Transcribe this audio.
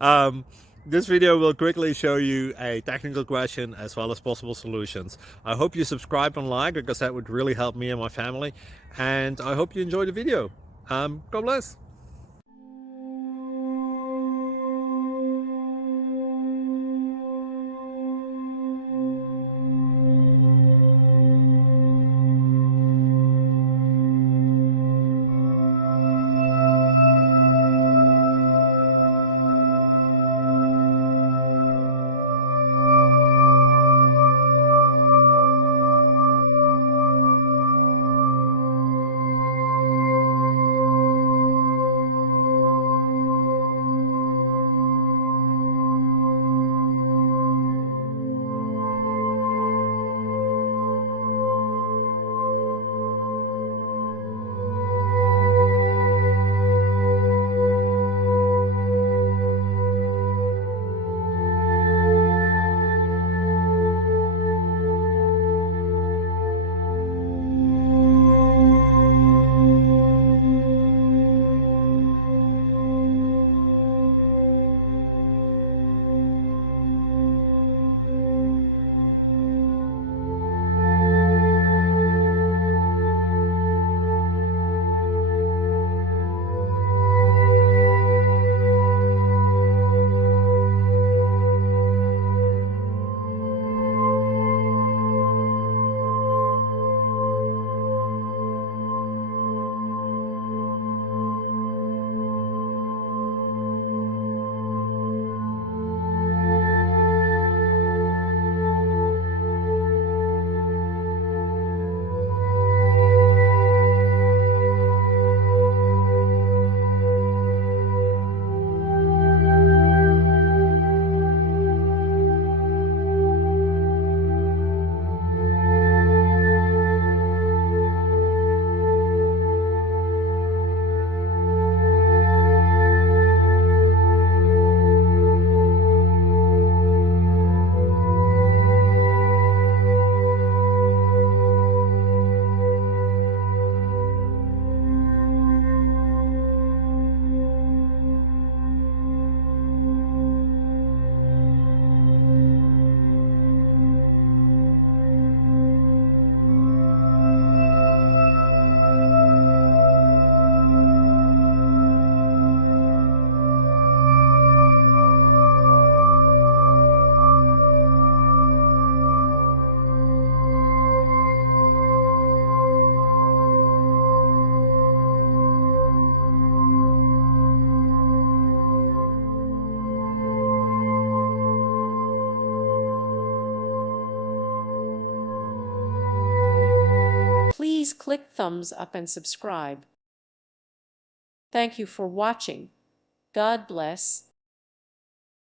um, this video will quickly show you a technical question as well as possible solutions. I hope you subscribe and like, because that would really help me and my family. And I hope you enjoy the video. God bless. Please click thumbs up and subscribe. Thank you for watching. God bless.